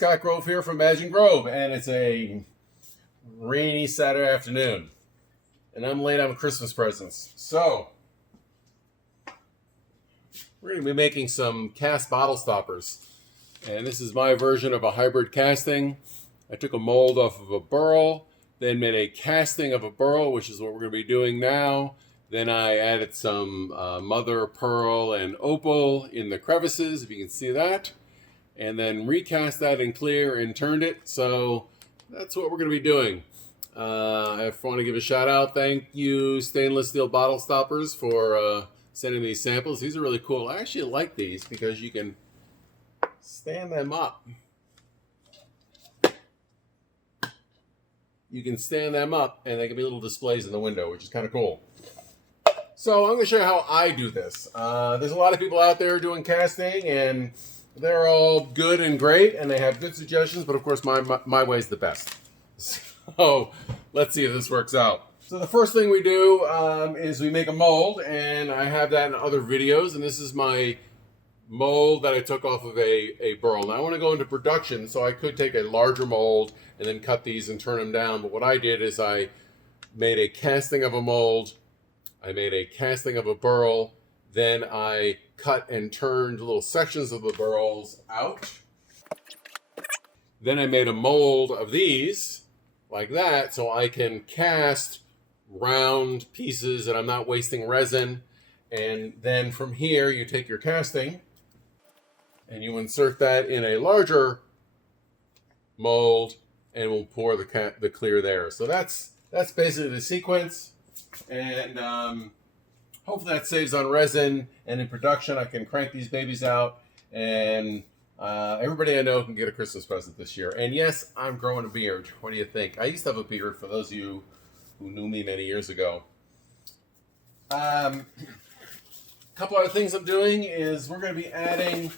Scott Grove here from Imagine Grove, and it's a rainy Saturday afternoon, and I'm late on Christmas presents. So, we're going to be making some cast bottle stoppers, and this is my version of a hybrid casting. I took a mold off of a burl, then made a casting of a burl, which is what we're going to be doing now. Then I added some mother of pearl and opal in the crevices, if you can see that. And then recast that in clear and turned it. So that's what we're going to be doing. I want to give a shout out. Thank you, Stainless Steel Bottle Stoppers, for sending these samples. These are really cool. I actually like these because you can stand them up. You can stand them up and they can be little displays in the window, which is kind of cool. So I'm going to show you how I do this. There's a lot of people out there doing casting, and they're all good and great, and they have good suggestions, but of course my way is the best. So let's see if this works out. So the first thing we do is we make a mold, and I have that in other videos, and this is my mold that I took off of a burl. Now I want to go into production, so I could take a larger mold and then cut these and turn them down, but what I did is I made a casting of a mold, I made a casting of a burl, then I cut and turned little sections of the burls out. Then I made a mold of these, like that, so I can cast round pieces and I'm not wasting resin. And then from here, you take your casting and you insert that in a larger mold and we'll pour the clear there. So that's basically the sequence. And hopefully that saves on resin, and in production I can crank these babies out, and everybody I know can get a Christmas present this year. And yes, I'm growing a beard. What do you think? I used to have a beard, for those of you who knew me many years ago. A couple other things I'm doing is we're going to be adding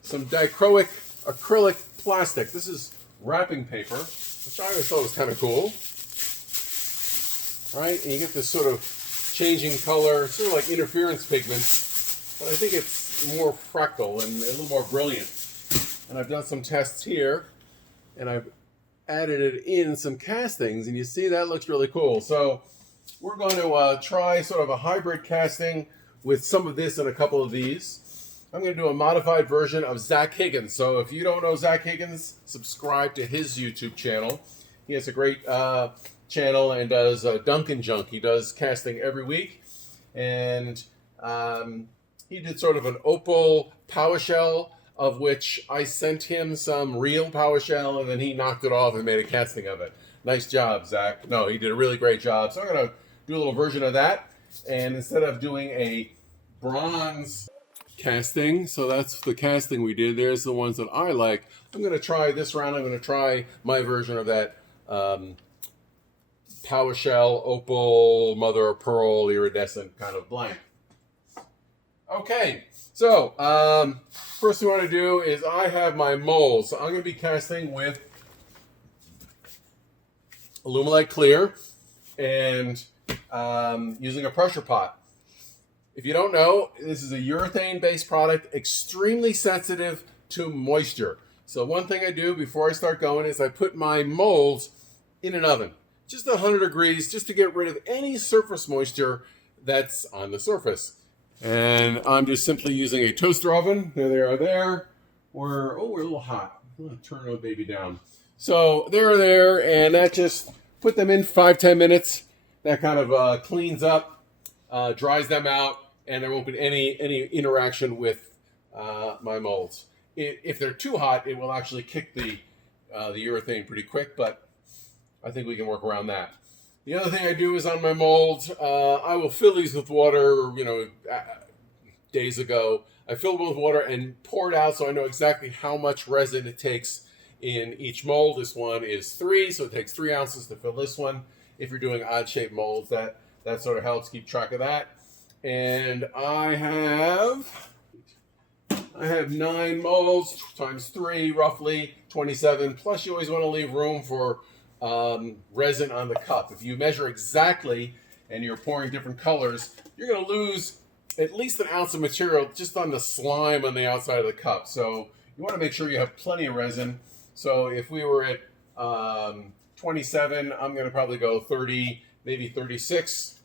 some Dichroic acrylic plastic. This is wrapping paper, which I always thought was kind of cool. Right? And you get this sort of changing color, sort of like interference pigment, but I think it's more fractal and a little more brilliant. And I've done some tests here, and I've added it in some castings, and you see that looks really cool. So we're going to try sort of a hybrid casting with some of this and a couple of these. I'm going to do a modified version of Zach Higgins. So if you don't know Zach Higgins, subscribe to his YouTube channel. He has a great channel and does Dunkin' Junk. He does casting every week, and he did sort of an opal power shell, of which I sent him some real power shell, and then he knocked it off and made a casting of it. Nice job, Zach. No, he did a really great job. So I'm going to do a little version of that, and instead of doing a bronze casting, so that's the casting we did, there's the ones that I like. I'm going to try this round. I'm going to try my version of that power shell, opal, mother of pearl, iridescent kind of blank. Okay, so first thing I want to do is I have my molds. So I'm going to be casting with Alumilite Clear and using a pressure pot. If you don't know, this is a urethane-based product, extremely sensitive to moisture. So one thing I do before I start going is I put my molds in an oven. Just 100 degrees, just to get rid of any surface moisture that's on the surface. And I'm just simply using a toaster oven. There they are there. We're a little hot. I'm going to turn the baby down. So they're there, and that just put them in 5-10 minutes. That kind of cleans up, dries them out, and there won't be any interaction with my molds. If they're too hot, it will actually kick the urethane pretty quick, but I think we can work around that. The other thing I do is on my molds, I will fill these with water, days ago. I filled them with water and poured out so I know exactly how much resin it takes in each mold. This one is 3, so it takes 3 ounces to fill this one. If you're doing odd-shaped molds, that sort of helps keep track of that. And I have 9 molds times 3, roughly 27. Plus, you always want to leave room for resin on the cup. If you measure exactly and you're pouring different colors, you're going to lose at least an ounce of material just on the slime on the outside of the cup. So you want to make sure you have plenty of resin. So if we were at 27, I'm going to probably go 30, maybe 36.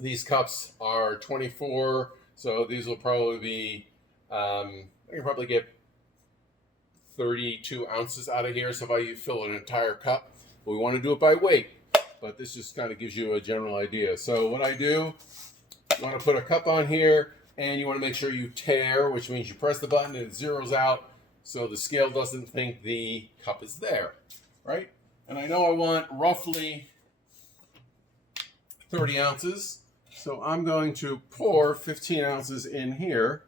These cups are 24, so these will probably be, I can probably get 32 ounces out of here. So if I fill an entire cup, we want to do it by weight, but this just kind of gives you a general idea. So what I do, you want to put a cup on here, and you want to make sure you tare, which means you press the button and it zeroes out so the scale doesn't think the cup is there, right? And I know I want roughly 30 ounces, so I'm going to pour 15 ounces in here.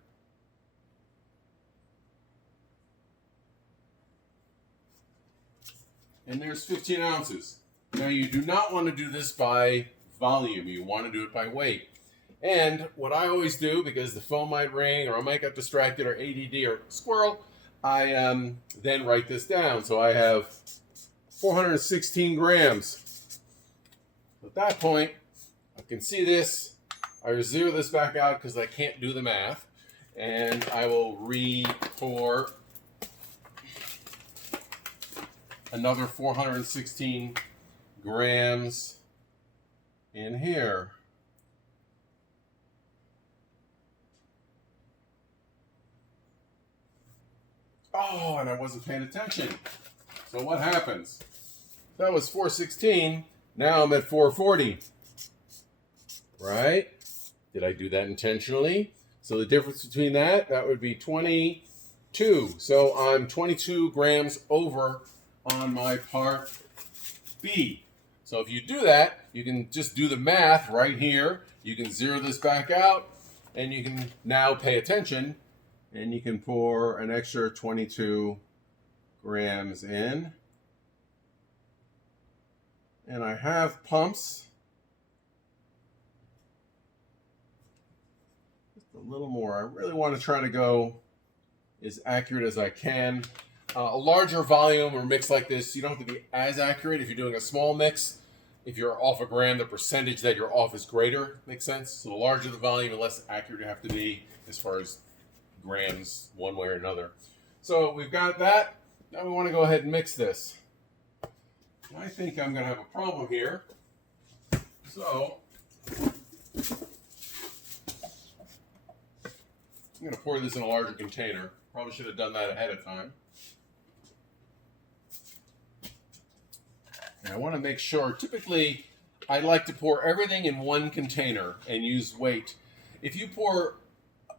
And there's 15 ounces. Now you do not want to do this by volume, you want to do it by weight. And what I always do, because the phone might ring or I might get distracted or ADD or squirrel, I then write this down. So I have 416 grams. At that point, I can see this. I zero this back out because I can't do the math. And I will re-pour another 416 grams in here. Oh, and I wasn't paying attention. So what happens? That was 416. Now I'm at 440. Right? Did I do that intentionally? So the difference between that would be 22. So I'm 22 grams over on my part B. So if you do that, you can just do the math right here. You can zero this back out, and you can now pay attention. And you can pour an extra 22 grams in. And I have pumps. Just a little more. I really want to try to go as accurate as I can. A larger volume or mix like this, you don't have to be as accurate if you're doing a small mix. If you're off a gram, the percentage that you're off is greater. Makes sense? So the larger the volume, the less accurate you have to be as far as grams one way or another. So we've got that. Now we want to go ahead and mix this. I think I'm going to have a problem here. So I'm going to pour this in a larger container. Probably should have done that ahead of time. And I want to make sure, typically I like to pour everything in one container and use weight. If you pour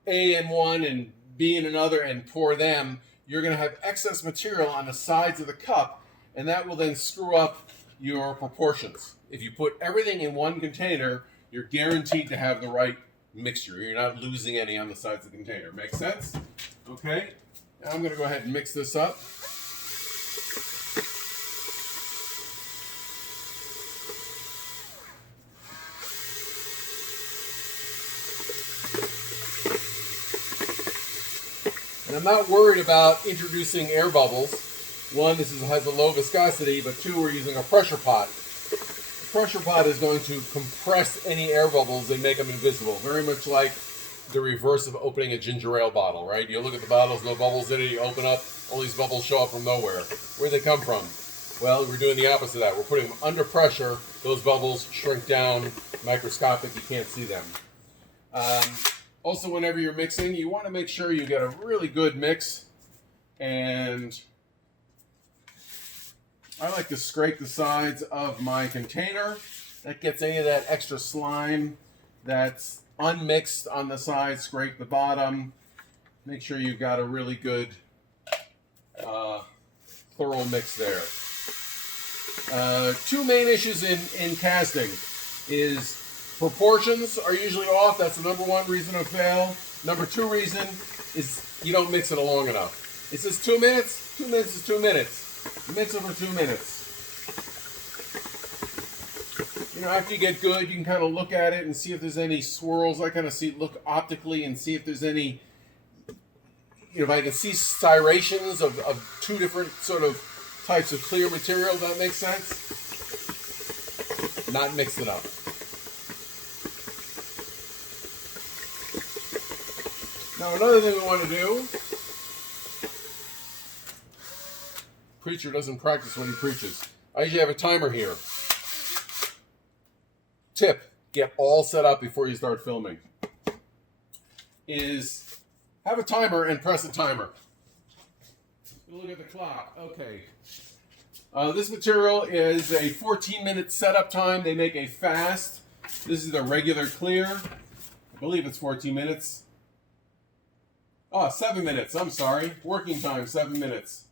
A in one and B in another and pour them, you're going to have excess material on the sides of the cup, and that will then screw up your proportions. If you put everything in one container, you're guaranteed to have the right mixture. You're not losing any on the sides of the container. Make sense? Okay. Now I'm going to go ahead and mix this up. And I'm not worried about introducing air bubbles. One, this has a low viscosity, but two, we're using a pressure pot. The pressure pot is going to compress any air bubbles and make them invisible, very much like the reverse of opening a ginger ale bottle, right? You look at the bottle, there's no bubbles in it, you open up, all these bubbles show up from nowhere. Where'd they come from? Well, we're doing the opposite of that. We're putting them under pressure, those bubbles shrink down, microscopic, you can't see them. Also, whenever you're mixing, you want to make sure you get a really good mix. And I like to scrape the sides of my container. That gets any of that extra slime that's unmixed on the side. Scrape the bottom. Make sure you've got a really good, thorough mix there. Two main issues in casting is proportions are usually off. That's the number one reason to fail. Number two reason is you don't mix it long enough. It says 2 minutes. 2 minutes is 2 minutes. Mix it for 2 minutes. You know, after you get good, you can kind of look at it and see if there's any swirls. I kind of look optically and see if there's any, if I can see striations of two different sort of types of clear material. That makes sense? Not mix it up. Now another thing we want to do preacher doesn't practice what he preaches. I usually have a timer here. Tip, get all set up before you start filming, is have a timer and press a timer. Look at the clock. Okay. This material is a 14-minute setup time. They make a fast. This is the regular clear. I believe it's 14 minutes. Oh, 7 minutes. I'm sorry. Working time, 7 minutes.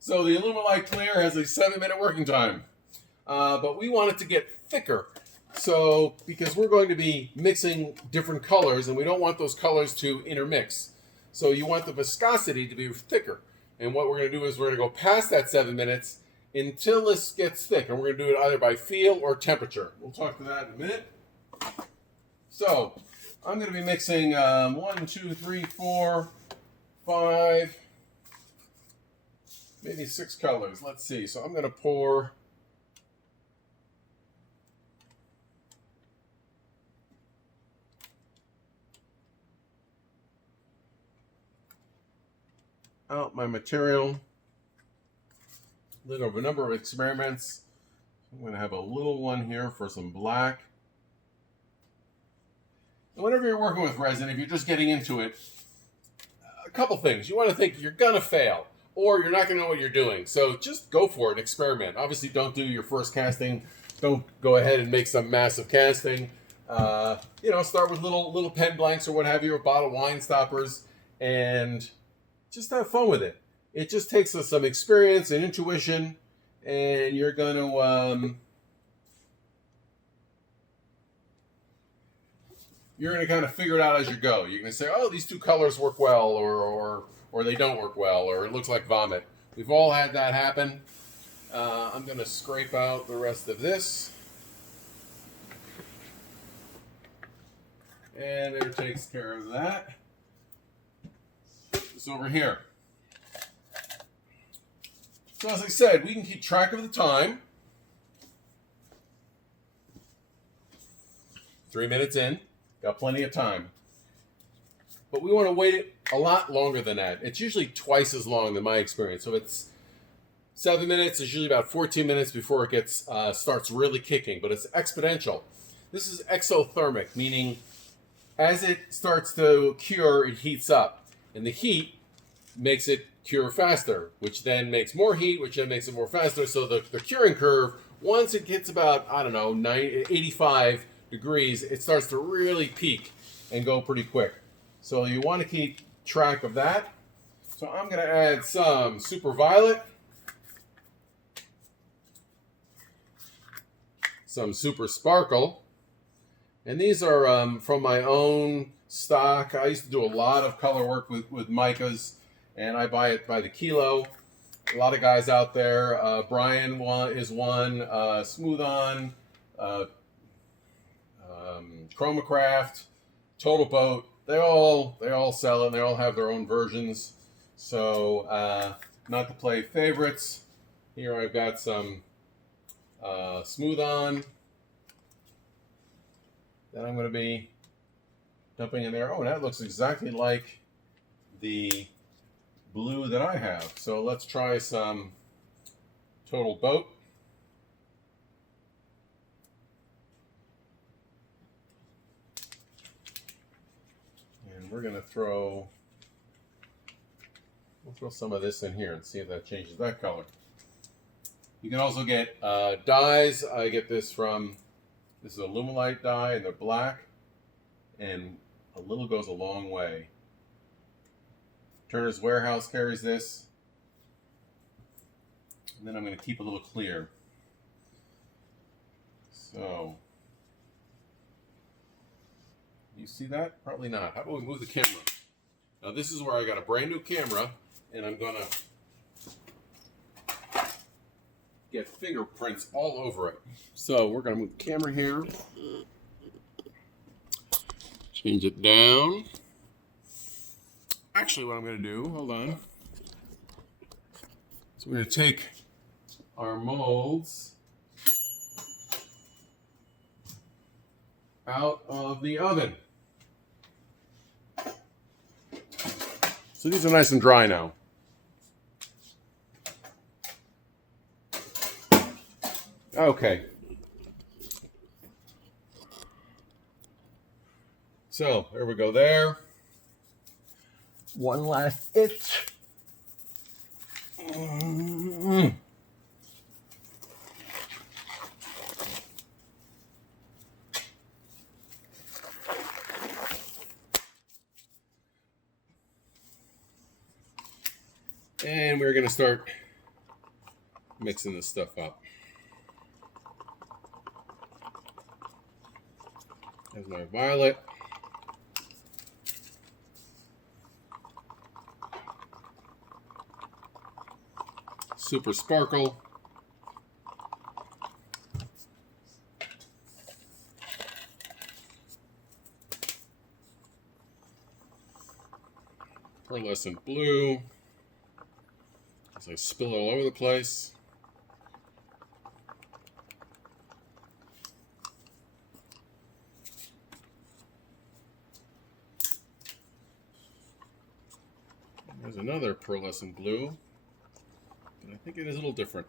So the Alumilite Clear has a 7-minute working time. But we want it to get thicker. So, because we're going to be mixing different colors, and we don't want those colors to intermix. So you want the viscosity to be thicker. And what we're going to do is we're going to go past that 7 minutes until this gets thick. And we're going to do it either by feel or temperature. We'll talk to that in a minute. So, I'm going to be mixing 1, 2, 3, 4, 5, maybe 6 colors. Let's see. So I'm going to pour out my material. Then over a number of experiments. I'm going to have a little one here for some black. And whenever you're working with resin, if you're just getting into it, a couple things. You want to think you're going to fail, or you're not going to know what you're doing. So just go for it, experiment. Obviously, don't do your first casting. Don't go ahead and make some massive casting. Start with little pen blanks or what have you, or bottle wine stoppers, and just have fun with it. It just takes us some experience and intuition, and you're going to kind of figure it out as you go. You're going to say, oh, these two colors work well, or they don't work well, or it looks like vomit. We've all had that happen. I'm going to scrape out the rest of this. And it takes care of that. This over here. So as I said, we can keep track of the time. 3 minutes in. Got plenty of time. But we want to wait it a lot longer than that. It's usually twice as long than my experience. So if it's 7 minutes, it's usually about 14 minutes before it gets starts really kicking. But it's exponential. This is exothermic, meaning as it starts to cure, it heats up. And the heat makes it cure faster, which then makes more heat, which then makes it more faster. So the curing curve, once it gets about, 85 degrees, it starts to really peak and go pretty quick. So you want to keep track of that. So I'm going to add some super violet, some super sparkle, and these are from my own stock. I used to do a lot of color work with micas, and I buy it by the kilo. A lot of guys out there, Brian is one, Smooth On, Chromacraft, Total Boat. They all sell it, and they all have their own versions. So, not to play favorites, here I've got some Smooth On that I'm going to be dumping in there. Oh, that looks exactly like the blue that I have. So let's try some Total Boat. And we're going to throw some of this in here and see if that changes that color. You can also get dyes. I get this is a Alumilite dye, and they're black, and a little goes a long way. Turner's Warehouse carries this. And then I'm going to keep a little clear. So, you see that? Probably not. How about we move the camera? Now this is where I got a brand new camera, and I'm going to get fingerprints all over it. So we're going to move the camera here. Change it down. Actually, what I'm going to do, hold on. So we're going to take our molds out of the oven. So these are nice and dry now. Okay. So, there we go there. One last itch. And we're going to start mixing this stuff up. There's my violet. Super sparkle. Pearlescent blue. As I spill it all over the place. There's another pearlescent blue, but I think it is a little different.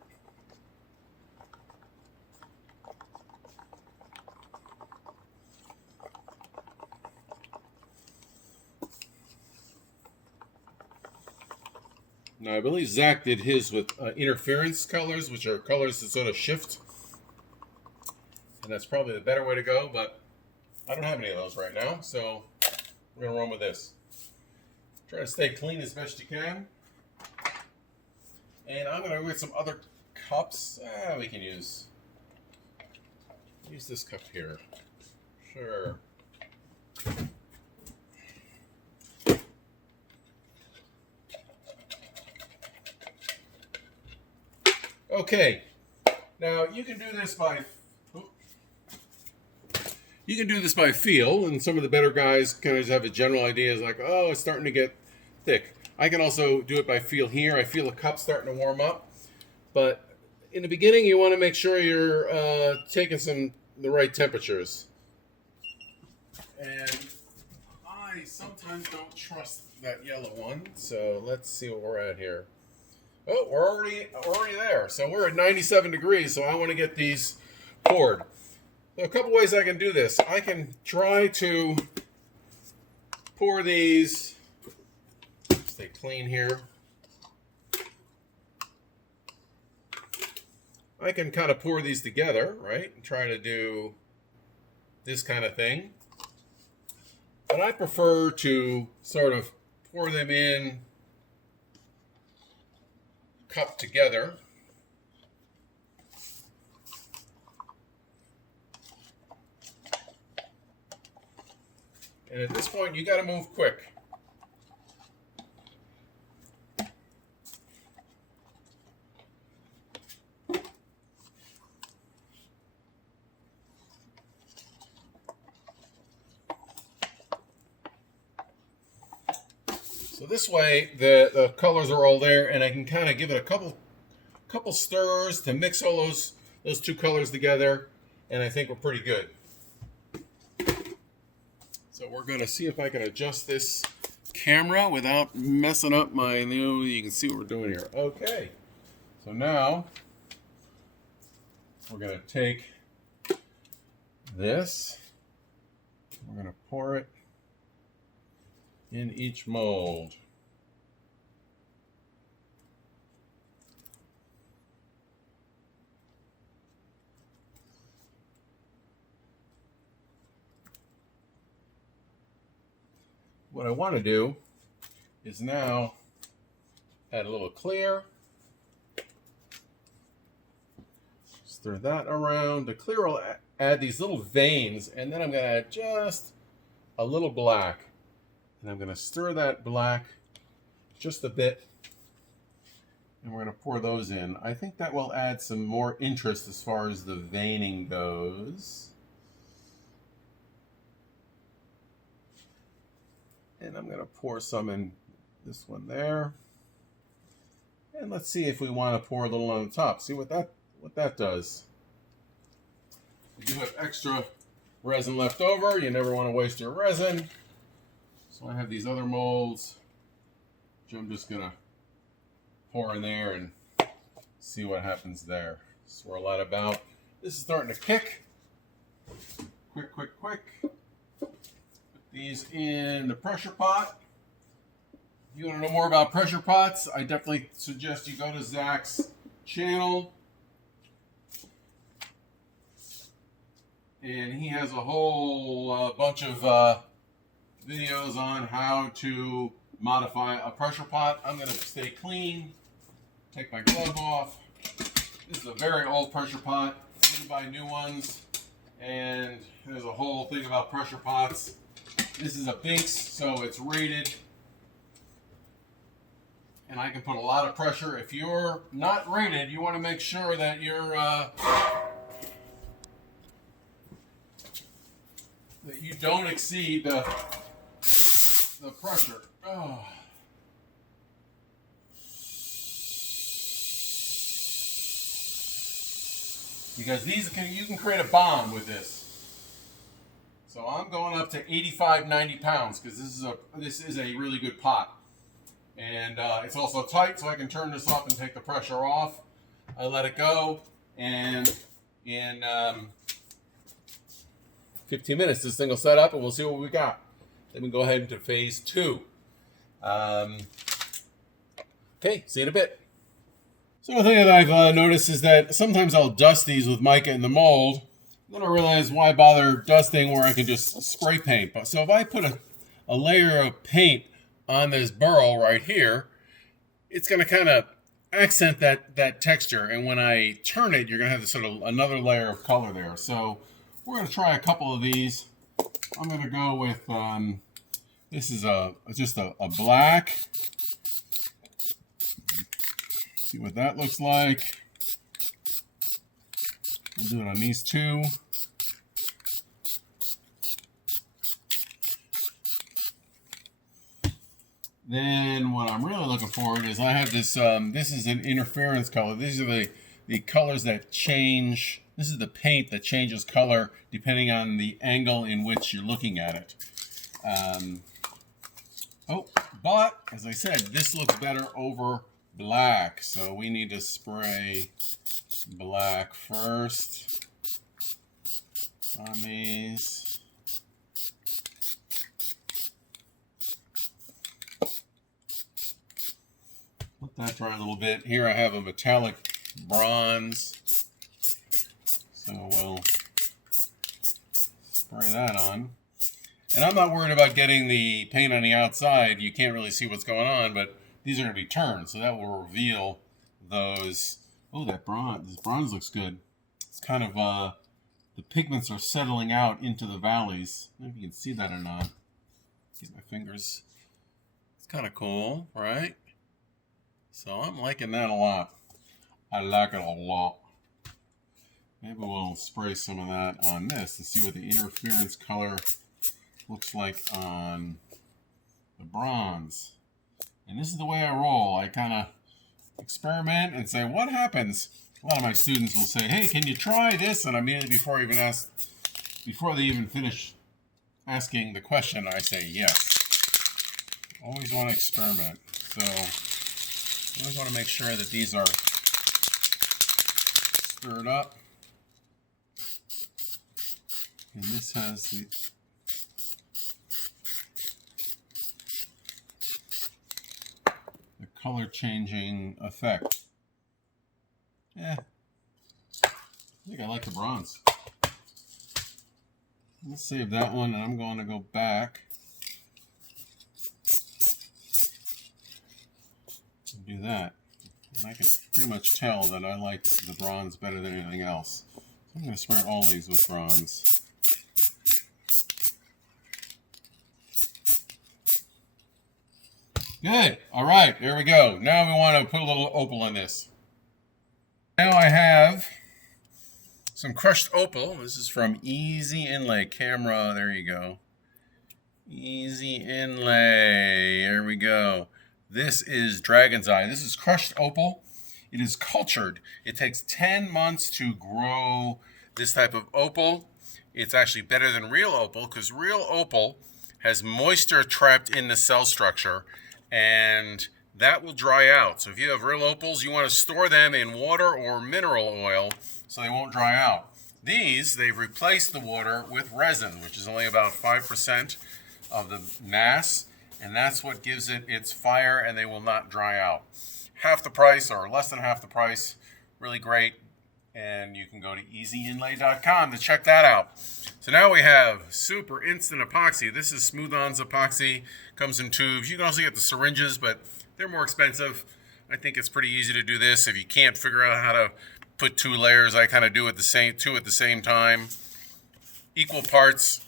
Now, I believe Zach did his with interference colors, which are colors that sort of shift. And that's probably the better way to go, but I don't have any of those right now, so we're going to run with this. Try to stay clean as best you can. And I'm going to get some other cups. We can use this cup here. Sure. Okay. Now you can do this by feel, and some of the better guys kind of just have a general idea. It's like, oh, it's starting to get thick. I can also do it by feel here. I feel the cup starting to warm up. But in the beginning, you want to make sure you're taking the right temperatures. And I sometimes don't trust that yellow one. So let's see what we're at here. Oh, we're already there. So we're at 97 degrees. So I want to get these poured. So a couple ways I can do this. I can try to pour these. Stay clean here. I can kind of pour these together, right? And try to do this kind of thing. But I prefer to sort of pour them in cup together. And at this point, you got to move quick. So this way, the colors are all there, and I can kind of give it a couple stirs to mix all those two colors together, and I think we're pretty good. So we're going to see if I can adjust this camera without messing up my new. You can see what we're doing here. Okay. So now we're going to take this. We're going to pour it in each mold. What I want to do is now add a little clear. Stir that around. The clear will add these little veins, and then I'm going to add just a little black. And I'm going to stir that black just a bit, and we're going to pour those in. I think that will add some more interest as far as the veining goes. And I'm going to pour some in this one there. And let's see if we want to pour a little on the top. See what that does. If you have extra resin left over, you never want to waste your resin. So I have these other molds, which I'm just going to pour in there and see what happens there. Swirl that about. This is starting to kick. Quick, quick, quick. Put these in the pressure pot. If you want to know more about pressure pots, I definitely suggest you go to Zach's channel. And he has a whole bunch of videos on how to modify a pressure pot. I'm going to stay clean, take my glove off. This is a very old pressure pot. I'm going to buy new ones. And there's a whole thing about pressure pots. This is a Binks, so it's rated. And I can put a lot of pressure. If you're not rated, you want to make sure that you're that you don't exceed the pressure. Oh. Because you can create a bomb with this. So I'm going up to 85, 90 pounds because this is a really good pot. And it's also tight, so I can turn this off and take the pressure off. I let it go, and in 15 minutes, this thing will set up, and we'll see what we got. Then we go ahead into phase 2. Okay, see you in a bit. So one thing that I've noticed is that sometimes I'll dust these with mica in the mold. Then I realize why bother dusting where I can just spray paint. But so if I put a layer of paint on this burl right here, it's going to kind of accent that texture. And when I turn it, you're going to have this sort of another layer of color there. So we're going to try a couple of these. I'm going to go with, this is just a black. See what that looks like. We'll do it on these two. Then what I'm really looking for is I have this, this is an interference color. These are the colors that change. This is the paint that changes color depending on the angle in which you're looking at it. But as I said, this looks better over black. So we need to spray black first on these. Let that dry a little bit. Here I have a metallic bronze. So we'll spray that on. And I'm not worried about getting the paint on the outside. You can't really see what's going on, but these are going to be turned. So that will reveal those. Oh, that bronze. This bronze looks good. It's kind of, the pigments are settling out into the valleys. I don't know if you can see that or not. Use my fingers. It's kind of cool, right? So I'm liking that a lot. I like it a lot. Maybe we'll spray some of that on this and see what the interference color looks like on the bronze. And this is the way I roll. I kind of experiment and say, what happens? A lot of my students will say, hey, can you try this? And immediately before they even finish asking the question, I say yes. Always want to experiment. So I always want to make sure that these are stirred up. And this has the color changing effect. Yeah, I think I like the bronze. Let's save that one, and I'm going to go back and do that. And I can pretty much tell that I like the bronze better than anything else. So I'm going to spray all these with bronze. Good. All right, there we go. Now we want to put a little opal in this. Now I have some crushed opal. This is from Easy Inlay Camera. There you go. Easy Inlay. There we go. This is Dragon's Eye. This is crushed opal. It is cultured. It takes 10 months to grow this type of opal. It's actually better than real opal because real opal has moisture trapped in the cell structure, and that will dry out. So if you have real opals, you want to store them in water or mineral oil so they won't dry out. These, they've replaced the water with resin, which is only about 5% of the mass, and that's what gives it its fire, and they will not dry out. Half the price or less than half the price, really great, and you can go to easyinlay.com to check that out. So now we have super instant epoxy. This is Smooth-On's epoxy, comes in tubes. You can also get the syringes, but they're more expensive. I think it's pretty easy to do this. If you can't figure out how to put 2 layers, I kind of do two at the same time, equal parts,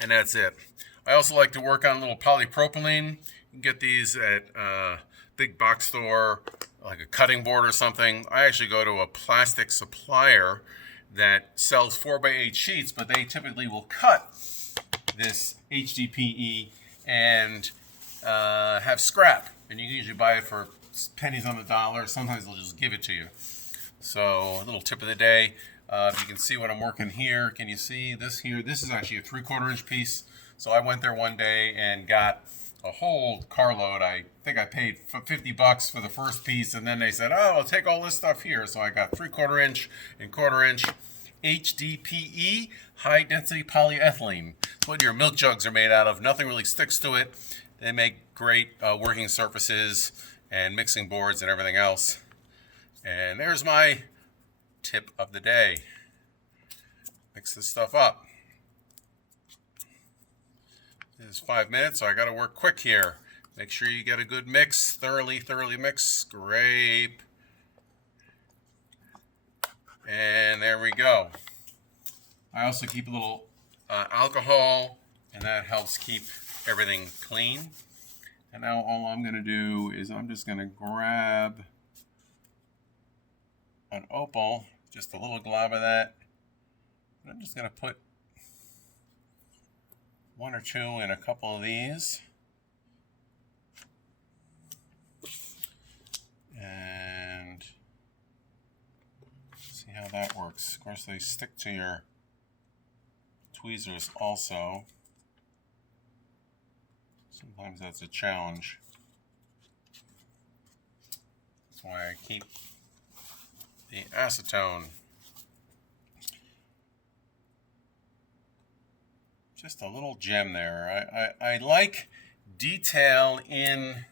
and that's it. I also like to work on a little polypropylene. You can get these at a big box store, like a cutting board or something. I actually go to a plastic supplier that sells 4x8 sheets, but they typically will cut this HDPE and have scrap. And you can usually buy it for pennies on the dollar. Sometimes they'll just give it to you. So a little tip of the day. If you can see what I'm working here, can you see this here? This is actually a 3/4 inch piece. So I went there one day and got a whole carload. I think I paid $50 for the first piece, and then they said, oh, I'll take all this stuff here. So I got 3/4 inch and 1/4 inch HDPE, high density polyethylene. It's what your milk jugs are made out of. Nothing really sticks to it. They make great working surfaces and mixing boards and everything else. And there's my tip of the day. Mix this stuff up. This is 5 minutes, so I got to work quick here. Make sure you get a good mix, thoroughly mix, scrape. And there we go. I also keep a little alcohol, and that helps keep everything clean. And now all I'm going to do is I'm just going to grab an Opal, just a little glob of that. And I'm just going to put 1 or 2 in a couple of these. And see how that works. Of course, they stick to your tweezers also. Sometimes that's a challenge. That's why I keep the acetone. Just a little gem there. I like detail in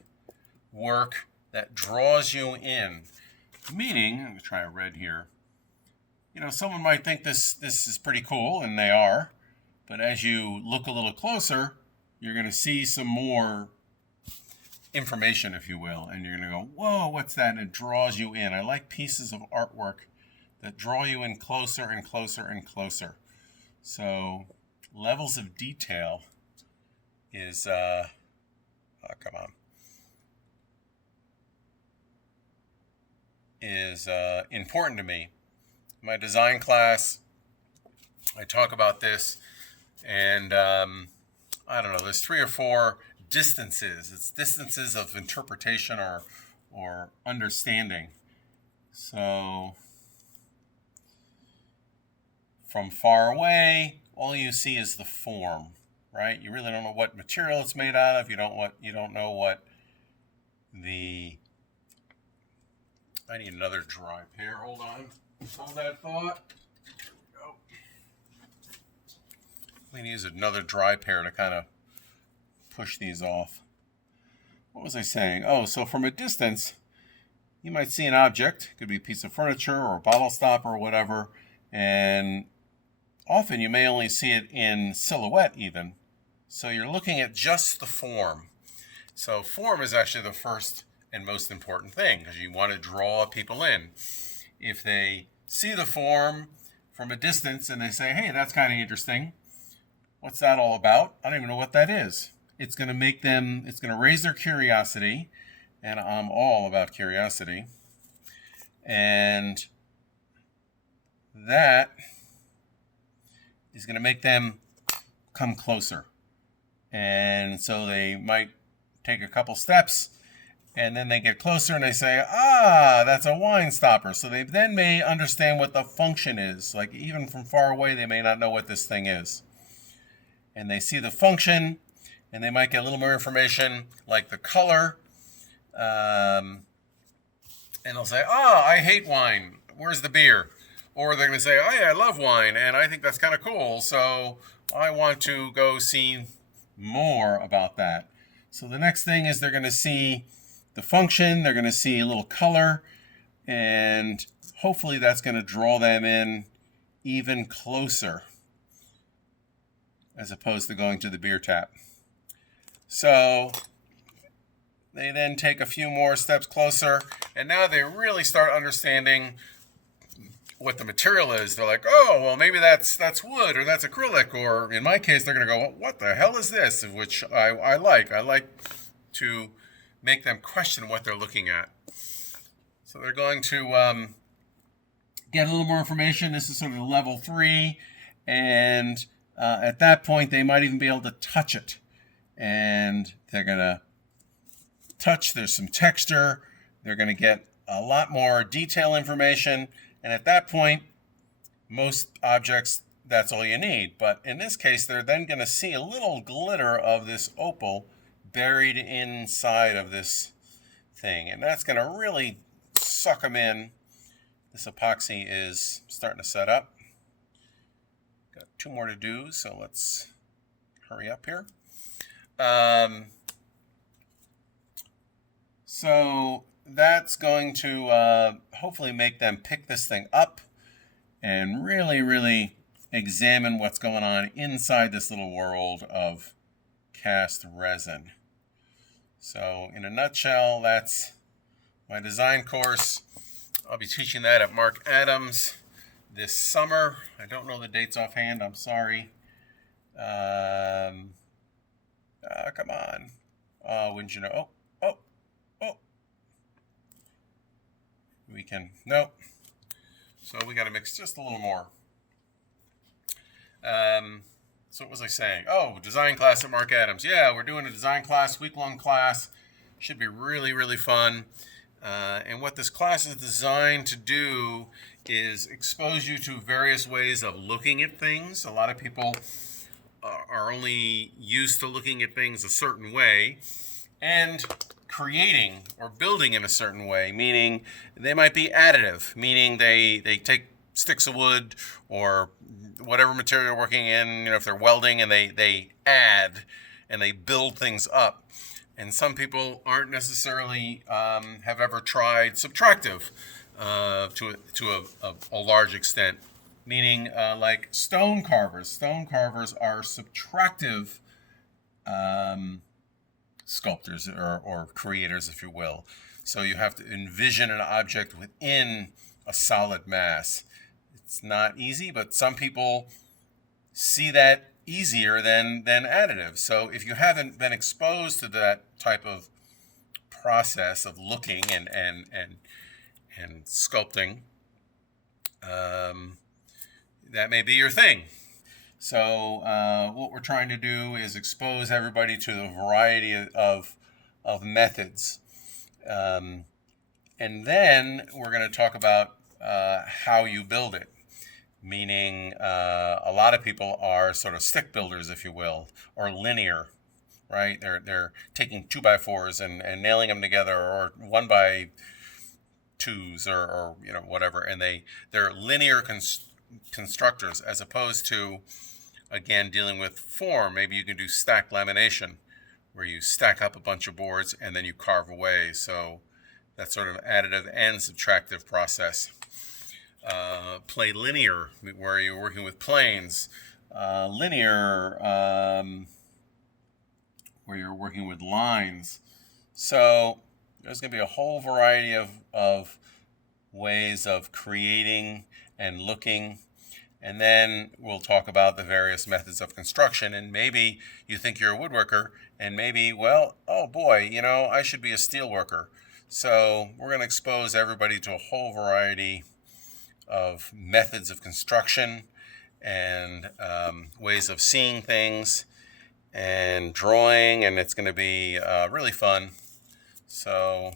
work that draws you in. Meaning, I'm going to try a red here. You know, someone might think this is pretty cool, and they are. But as you look a little closer, you're going to see some more information, if you will. And you're going to go, whoa, what's that? And it draws you in. I like pieces of artwork that draw you in closer and closer and closer. So levels of detail is, is important to me. My design class, I talk about this, and I don't know, there's 3 or 4 distances. It's distances of interpretation or understanding. So from far away, all you see is the form, right? You really don't know what material it's made out of. You don't know what the... I need another dry pair. Hold on. Hold that thought. Go. I'm going to use another dry pair to kind of push these off. What was I saying? Oh, so from a distance, you might see an object. It could be a piece of furniture or a bottle stopper or whatever. And often you may only see it in silhouette even. So you're looking at just the form. So form is actually the first and most important thing because you want to draw people in. If they see the form from a distance and they say, hey, that's kind of interesting. What's that all about? I don't even know what that is. It's going to raise their curiosity, and I'm all about curiosity. And that is going to make them come closer. And so they might take a couple steps, and then they get closer and they say, that's a wine stopper. So they then may understand what the function is. Like even from far away, they may not know what this thing is. And they see the function, and they might get a little more information, like the color. And they'll say, I hate wine. Where's the beer? Or they're going to say, oh yeah, I love wine and I think that's kind of cool, so I want to go see more about that. So the next thing is they're going to see the function, they're going to see a little color, and hopefully that's going to draw them in even closer as opposed to going to the beer tap. So they then take a few more steps closer, and now they really start understanding what the material is. They're like, oh, well, maybe that's wood, or that's acrylic, or in my case, they're going to go, what the hell is this? Which I like. I like to make them question what they're looking at. So they're going to get a little more information. This is sort of level 3, and at that point, they might even be able to touch it. And they're going to touch, there's some texture, they're going to get a lot more detail information, and at that point, most objects, that's all you need. But in this case, they're then going to see a little glitter of this opal buried inside of this thing, and that's going to really suck them in. This epoxy is starting to set up. Got 2 more to do, so let's hurry up here. So that's going to hopefully make them pick this thing up and really examine what's going on inside this little world of cast resin. So in a nutshell, that's my design course. I'll be teaching that at Mark Adams this summer. I don't know the dates offhand, I'm sorry. Come on. Wouldn't you know? Oh. We can, nope. So we got to mix just a little more. So what was I saying? Oh, design class at Mark Adams. Yeah, we're doing a design class, week-long class. Should be really fun. And what this class is designed to do is expose you to various ways of looking at things. A lot of people are only used to looking at things a certain way and creating or building in a certain way, meaning they might be additive, meaning they take sticks of wood or whatever material you're working in, if they're welding, and they add and they build things up. And some people aren't necessarily have ever tried subtractive to a large extent, meaning like stone carvers. Stone carvers are subtractive sculptors or creators, if you will. So you have to envision an object within a solid mass. It's not easy, but some people see that easier than additive. So if you haven't been exposed to that type of process of looking and sculpting, that may be your thing. So what we're trying to do is expose everybody to a variety of methods. And then we're going to talk about how you build it. Meaning a lot of people are sort of stick builders, if you will, or linear, right? They're taking 2x4s and nailing them together, or 1x2s, or whatever, and they're linear constructors, as opposed to, again, dealing with form. Maybe you can do stack lamination, where you stack up a bunch of boards and then you carve away. So that's sort of additive and subtractive process. Play linear, where you're working with planes. Linear, where you're working with lines. So there's going to be a whole variety of ways of creating and looking. And then we'll talk about the various methods of construction. And maybe you think you're a woodworker, and maybe, well, oh boy, I should be a steel worker. So we're going to expose everybody to a whole variety of methods of construction and ways of seeing things and drawing, and it's going to be really fun. So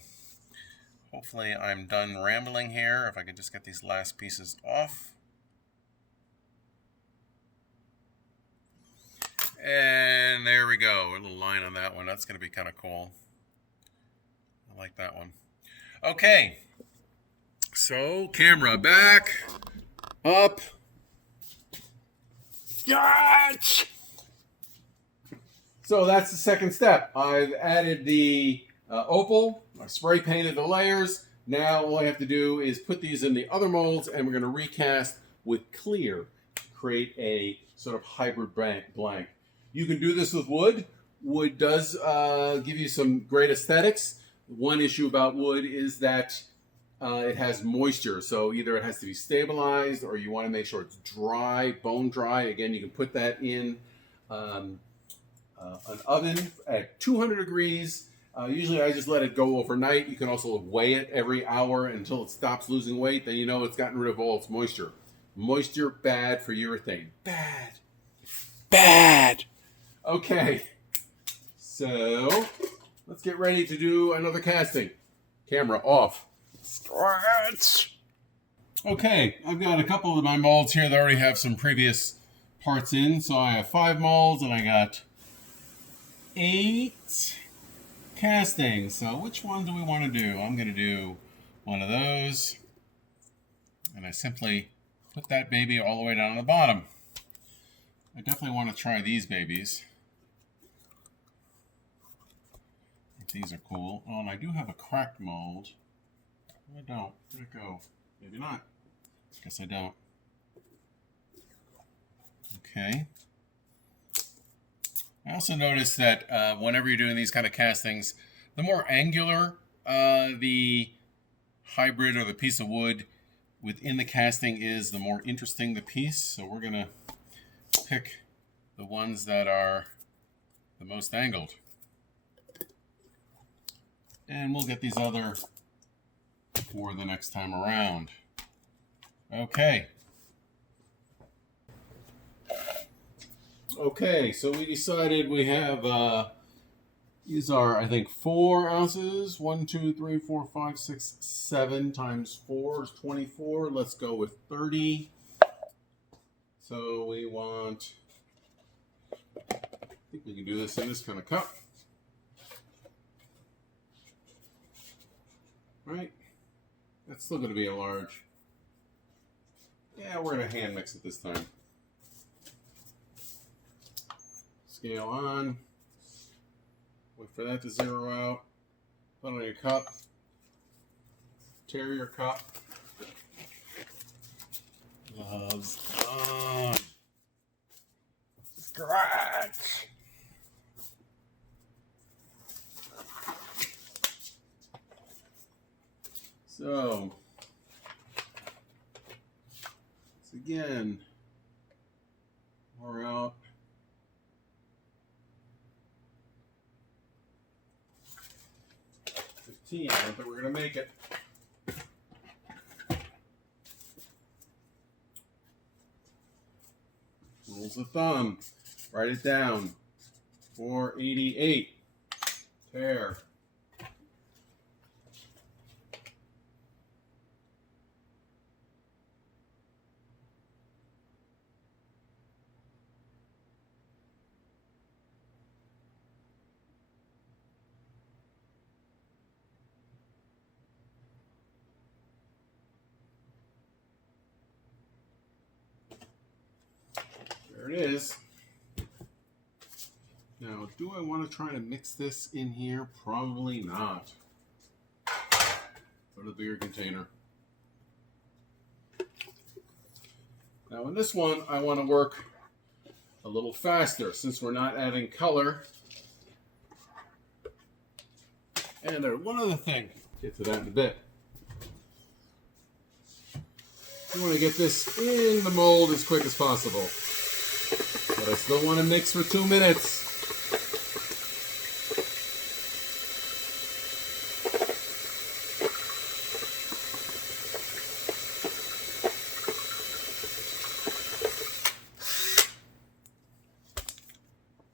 hopefully I'm done rambling here. If I could just get these last pieces off. And there we go. A little line on that one. That's going to be kind of cool. I like that one. Okay. So, camera back. Up. Yes! So that's the second step. I've added the Opal. I spray painted the layers. Now all I have to do is put these in the other molds, and we're going to recast with clear to create a sort of hybrid blank. You can do this with wood. Wood does give you some great aesthetics. One issue about wood is that it has moisture, so either it has to be stabilized or you want to make sure it's dry, bone dry. Again, you can put that in an oven at 200 degrees. Usually I just let it go overnight. You can also weigh it every hour until it stops losing weight. Then you know it's gotten rid of all its moisture. Moisture, bad for urethane. Bad. Bad. Okay. So, let's get ready to do another casting. Camera off. Stretch. Okay, I've got a couple of my molds here that already have some previous parts in. So I have 5 molds and I got 8 castings. So which one do we want to do? I'm going to do one of those. And I simply put that baby all the way down to the bottom. I definitely want to try these babies. These are cool. Oh, and I do have a cracked mold. I don't. Where'd it go? Maybe not. Guess I don't. Okay. I also noticed that whenever you're doing these kind of castings, the more angular the hybrid or the piece of wood within the casting is, the more interesting the piece. So we're going to pick the ones that are the most angled. And we'll get these other for the next time around. Okay. Okay, so we decided we have, these are, I think, 4 ounces. 1, 2, 3, 4, 5, 6, 7 times 4 is 24. Let's go with 30. So we want, I think we can do this in this kind of cup. Right? That's still going to be a large. Yeah, we're going to hand mix it this time. Scale on. Wait for that to zero out. Put on your cup. Tear your cup. Gloves on. Scratch. So, again, we're out. I don't think we're going to make it. Rules of thumb. Write it down. 488. Tear. There it is. Now, do I want to try to mix this in here? Probably not. Go to the bigger container. Now, in this one, I want to work a little faster since we're not adding color. And one other thing, get to that in a bit. I want to get this in the mold as quick as possible. But I still want to mix for 2 minutes.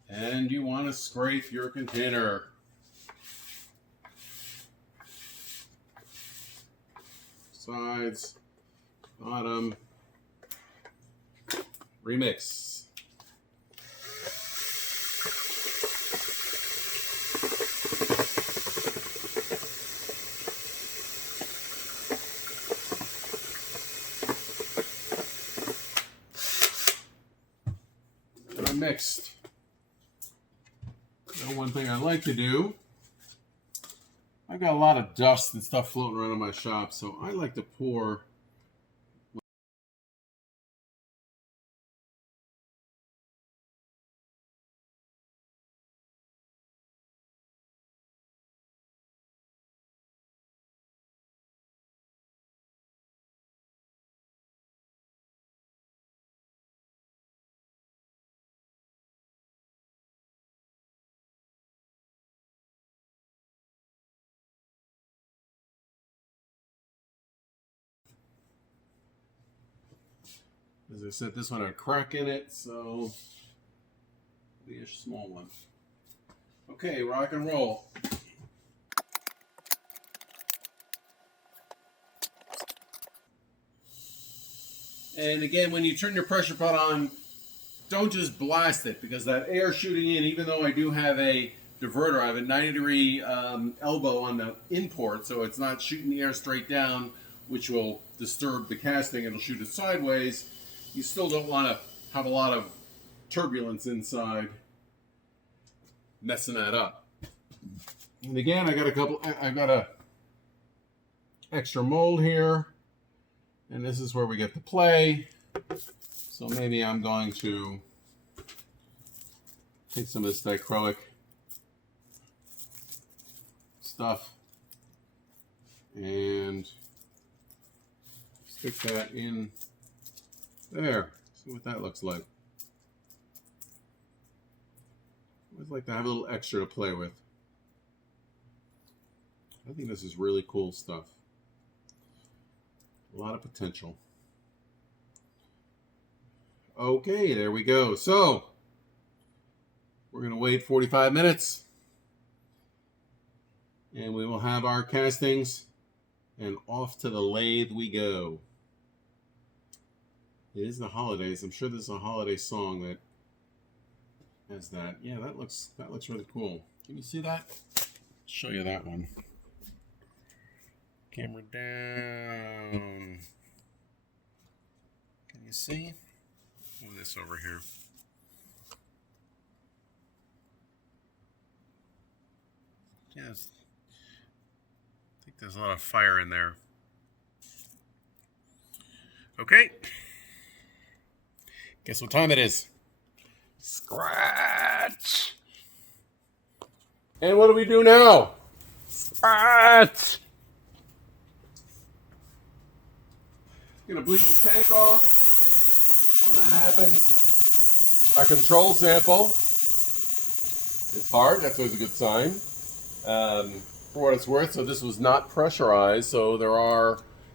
And you want to scrape your container. Sides, bottom, remix. mixed. Now, one thing I like to do, I've got a lot of dust and stuff floating around in my shop, so I like to pour. As I said, this one had a crack in it, so be a small one. Okay, rock and roll. And again, when you turn your pressure pot on, don't just blast it, because that air shooting in, even though I do have a diverter, I have a 90-degree elbow on the import, so it's not shooting the air straight down, which will disturb the casting. It'll shoot it sideways. You still don't want to have a lot of turbulence inside, messing that up. And again, I've got a extra mold here, and this is where we get to play. So maybe I'm going to take some of this dichroic stuff and stick that in there. See what that looks like. I always like to have a little extra to play with. I think this is really cool stuff. A lot of potential. Okay, there we go. So, we're going to wait 45 minutes. And we will have our castings. And off to the lathe we go. It is the holidays. I'm sure there's a holiday song that has that. Yeah, that looks really cool. Can you see that? I'll show you that one. Camera down. Can you see? Move this over here. Yes. I think there's a lot of fire in there. Okay. Guess what time it is? Scratch! And what do we do now? Scratch! Gonna bleed the tank off. When that happens, our control sample is hard. That's always a good sign. For what it's worth, so this was not pressurized, so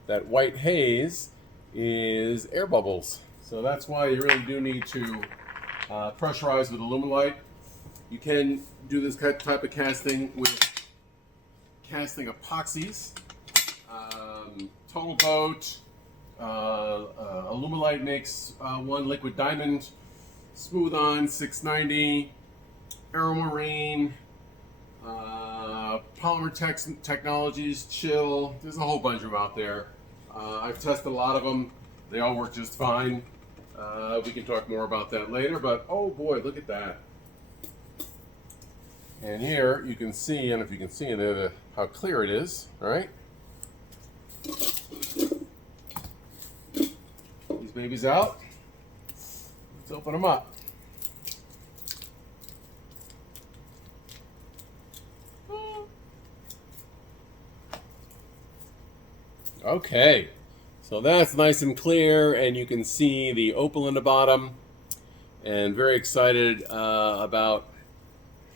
that white haze is air bubbles. So that's why you really do need to pressurize with Alumilite. You can do this type of casting with casting epoxies. Total Boat, Alumilite makes one, Liquid Diamond, Smooth On 690, Aeromarine, Polymer Technologies, Chill. There's a whole bunch of them out there. I've tested a lot of them. They all work just fine. We can talk more about that later, but oh boy, look at that. And here you can see, I don't know if you can see in there how clear it is, all right? These babies out. Let's open them up. Okay, so that's nice and clear, and you can see the opal in the bottom, and very excited about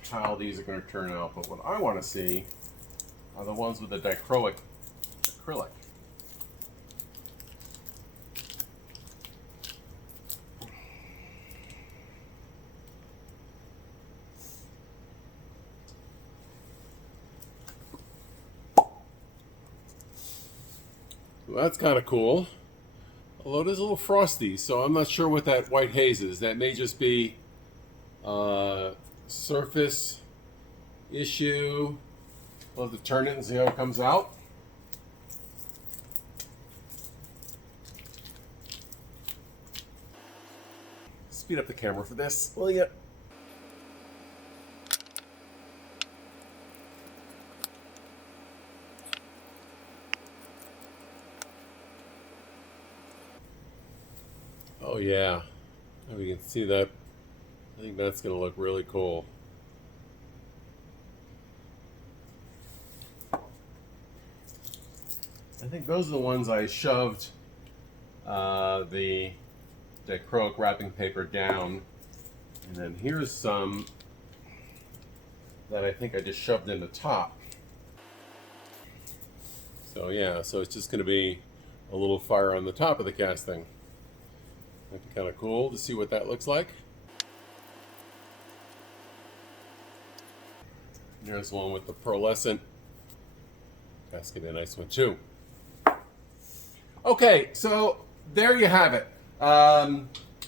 how these are going to turn out. But what I want to see are the ones with the dichroic acrylic. Well, that's kind of cool. Although it is a little frosty, so I'm not sure what that white haze is. That may just be surface issue. We'll have to turn it and see how it comes out. speed up the camera for this, will you? Oh yeah, and we can see that. I think that's going to look really cool. I think those are the ones I shoved the Dichroic wrapping paper down, and then here's some that I think I just shoved in the top. So yeah, so it's just going to be a little fire on the top of the casting. That'd be kind of cool to see what that looks like. There's one with the pearlescent. That's gonna be a nice one too. Okay, so there you have it.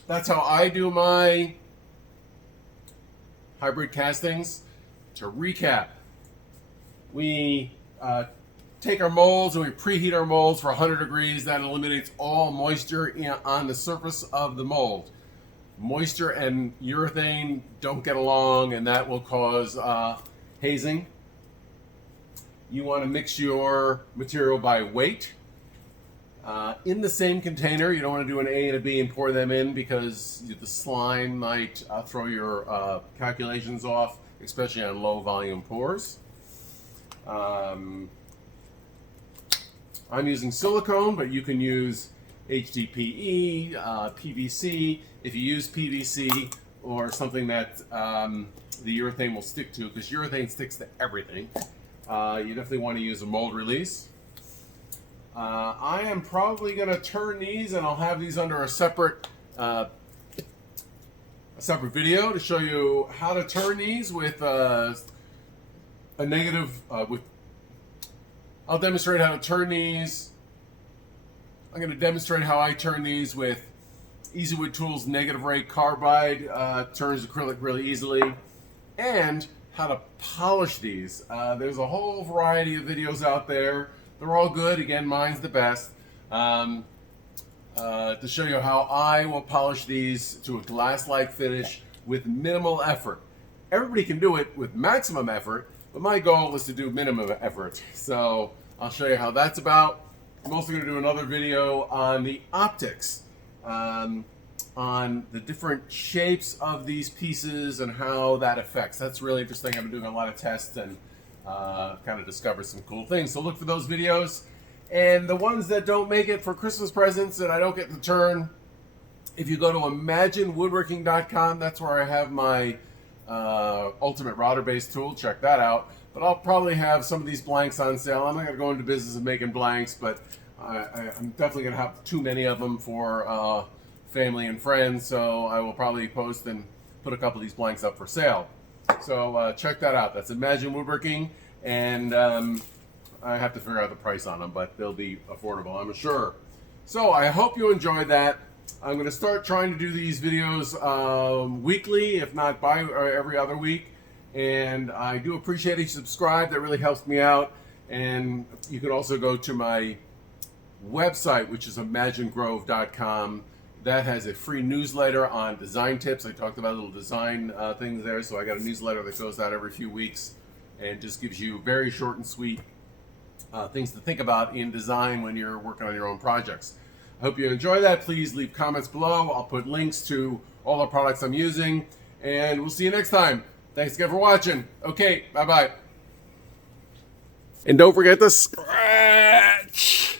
That's how I do my hybrid castings. To recap, we take our molds and we preheat our molds for 100 degrees. That eliminates all moisture on the surface of the mold. Moisture and urethane don't get along, and that will cause hazing. You want to mix your material by weight. In the same container, you don't want to do an A and a B and pour them in because the slime might throw your calculations off, especially on low volume pours. I'm using silicone, but you can use HDPE, PVC. If you use PVC or something that the urethane will stick to, because urethane sticks to everything, you definitely want to use a mold release. I am probably going to turn these, and I'll have these under a separate video to show you how to turn these with a negative. I'll demonstrate how to turn these. I'm going to demonstrate how I turn these with EasyWood Tools negative rate carbide. Turns acrylic really easily, and how to polish these. There's a whole variety of videos out there. They're all good. Again, mine's the best. To show you how I will polish these to a glass-like finish with minimal effort. Everybody can do it with maximum effort, but my goal is to do minimum effort. So I'll show you how that's about. I'm also going to do another video on the optics, on the different shapes of these pieces and how that affects. That's really interesting. I've been doing a lot of tests and kind of discovered some cool things. So look for those videos. And the ones that don't make it for Christmas presents that I don't get to turn, if you go to imaginewoodworking.com, that's where I have my ultimate router-based tool. Check that out. But I'll probably have some of these blanks on sale. I'm not going to go into business of making blanks, but I'm definitely going to have too many of them for family and friends. So I will probably post and put a couple of these blanks up for sale. So check that out. That's Imagine Woodworking, and I have to figure out the price on them, but they'll be affordable, I'm sure. So I hope you enjoyed that. I'm going to start trying to do these videos weekly, if not every other week. And I do appreciate each subscribe. That really helps me out. And you can also go to my website, which is imaginegrove.com. That has a free newsletter on design tips. I talked about little design things there. So I got a newsletter that goes out every few weeks and just gives you very short and sweet things to think about in design when you're working on your own projects. I hope you enjoy that. Please leave comments below. I'll put links to all the products I'm using, and we'll see you next time. Thanks again for watching. Okay, bye-bye. And don't forget to scratch.